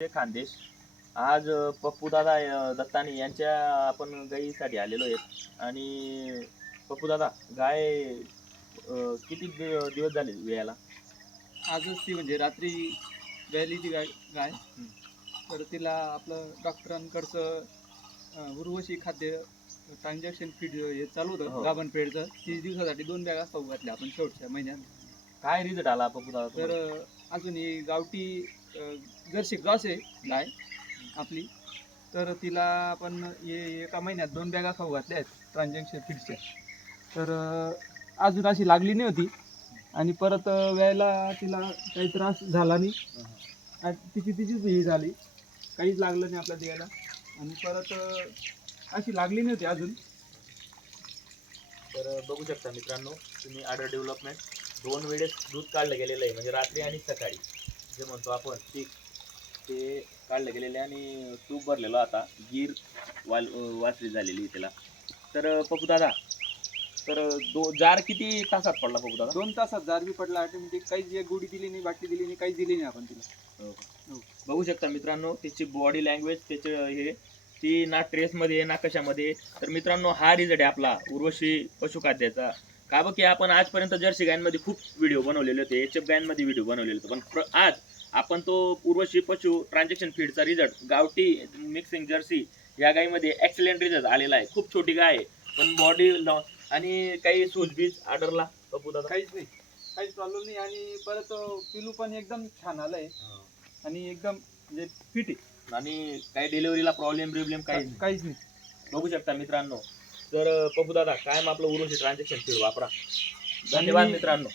खानदेश. आज पप्पू दादा दत्तानी यांच्या आपण गाईसाठी आलेलो आहेत. आणि पप्पू दादा, गाय किती दिवस झाले वेळाला? आजच ती म्हणजे रात्री व्याली ती गाय. तर तिला आपलं डॉक्टरांकडचं उर्वशी खाद्य ट्रान्झॅक्शन फीड हे चालू होतं गाभण पेडचं. 30 दिवसासाठी 2 बॅगा खाऊ घातल्या आपण शेवटच्या महिन्यात. काय रिझल्ट आला पप्पू दादा? तर अजून ही गावठी जर्सी क्रॉस आहे गाय आपली. तर तिला आपण एका महिन्यात 2 बॅगा खाऊ घातल्या आहेत ट्रान्झॅक्शन फीडच्या. तर अजून अशी लागली नाही होती आणि परत वेळेला तिला काही त्रास झाला नाही आणि तिचीच ही झाली, काहीच लागलं नाही आपल्या द्यायला. आणि परत अशी लागली नाही होती अजून. तर बघू शकता मित्रांनो, तुम्ही आडर डेव्हलपमेंट 2 वेळेस दूध काढलं गेलेलं आहे, म्हणजे रात्री आणि सकाळी जे म्हणतो आपण ते काढलं गेलेलं आहे. आणि तूप भरलेलं आता गीर वासरी झालेली त्याला. तर पप्पू दादा, तर जार किती तासात पडला पप्पू दादा? 2 तासात जार बी पडला ऑटोमॅटिक. काहीच एक गोडी दिली नाही, बाटली दिली नाही, काहीच दिली नाही आपण तिला. बघू शकता मित्रांनो, त्याची बॉडी लँग्वेज, त्याचं हे, ती ना ट्रेसमध्ये ना कशामध्ये. तर मित्रांनो, हा रिझल्ट आहे आपला उर्वशी पशुखाद्याचा. का बघ की आपण आजपर्यंत जर्सी गायांमध्ये खूप व्हिडिओ बनवलेले होते, HF गायांमध्ये व्हिडिओ बनवलेले होते, पण आज आपण तो उर्वशी पशु ट्रान्झॅक्शन फीडचा रिझल्ट गावठी मिक्सिंग जर्सी या गायीमध्ये एक्सलेंट रिझल्ट आलेला आहे. खूप छोटी गाय आहे, पण बॉडी आणि काही सूजबीज आडरला पप्पू दादा? काहीच नाही, काहीच प्रॉब्लेम नाही. आणि परत पिलू पण एकदम छान आलंय आणि एकदम म्हणजे फिट आहे. आणि काही डिलिव्हरीला प्रॉब्लेम काहीच नाही. बघू शकता मित्रांनो. तर पप्पू दादा, कायम आपलं उर्वशी ट्रान्झॅक्शन फीड वापरा. धन्यवाद मित्रांनो.